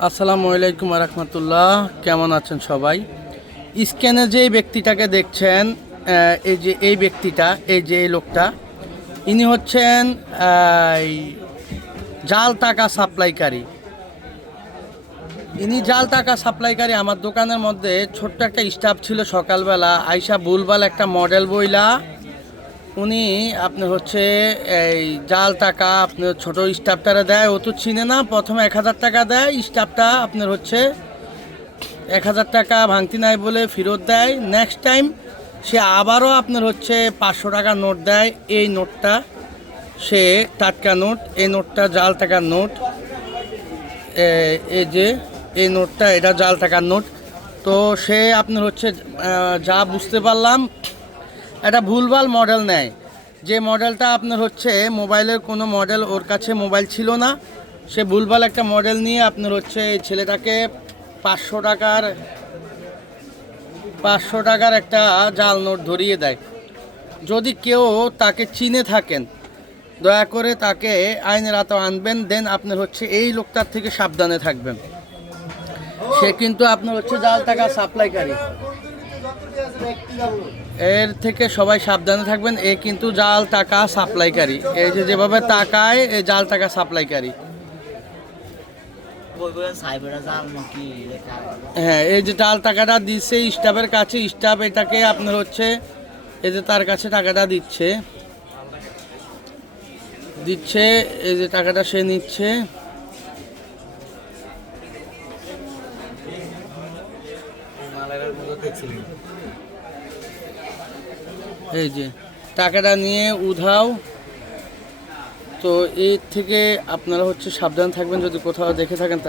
আসসালামু আলাইকুম রহমতুল্লাহ। কেমন আছেন সবাই? স্ক্যানে যে ব্যক্তিটাকে দেখছেন এই যে এই ব্যক্তিটা, এই যে এই লোকটা, ইনি হচ্ছেন জাল টাকা সাপ্লাইকারী। ইনি জাল টাকা সাপ্লাইকারী। আমার দোকানের মধ্যে ছোট্ট একটা স্টাফ ছিল সকালবেলা, আইসা বুলবাল একটা মডেল বইলা উনি আপনার হচ্ছে এই জাল টাকা আপনার ছোট স্টাফটারে দেয়, ও তো চিনে না, প্রথমে এক হাজার টাকা দেয়, স্টাফটা আপনার হচ্ছে এক হাজার টাকা ভাঙতি নাই বলে ফেরত দেয়। নেক্সট টাইম সে আবারও আপনার হচ্ছে পাঁচশো টাকা নোট দেয়, এই নোটটা সে টাটকা নোট, এই নোটটা জাল টাকার নোট এই যে, এই নোটটা এটা জাল টাকার নোট। তো সে আপনার হচ্ছে যা বুঝতে পারলাম একটা ভুলভাল মডেল নেয়। যে মডেলটা আপনার হচ্ছে মোবাইলের কোনো মডেল ওর কাছে মোবাইল ছিল না, সে ভুলভাল একটা মডেল নিয়ে আপনার হচ্ছে ছেলেটাকে পাঁচশো টাকার পাঁচশো টাকার একটা জাল নোট ধরিয়ে দেয়। যদি কেউ তাকে চিনে থাকেন, দয়া করে তাকে আইনের আতো আনবেন, দেন আপনার হচ্ছে এই লোকটার থেকে সাবধানে থাকবেন। সে কিন্তু আপনার হচ্ছে জাল টাকা সাপ্লাইকারী এর থেকে সবাই সাবধানে থাকবেন। এ কিন্তু জাল টাকা সাপ্লাইকারী। এই যে যেভাবে টাকায় এ জাল টাকা সাপ্লাইকারী। হ্যাঁ এই যে জাল টাকাটা দিচ্ছে স্টাফের কাছে, স্টাফ এটাকে আপনার হচ্ছে, এই যে তার কাছে টাকাটা দিচ্ছে। দিচ্ছে, এই যে টাকাটা সে নিচ্ছে। এই যে, টাকাটা নিয়ে উধাও। তো এর থেকে আপনারা হচ্ছে সাবধান থাকবেন, যদি কোথাও দেখে থাকেন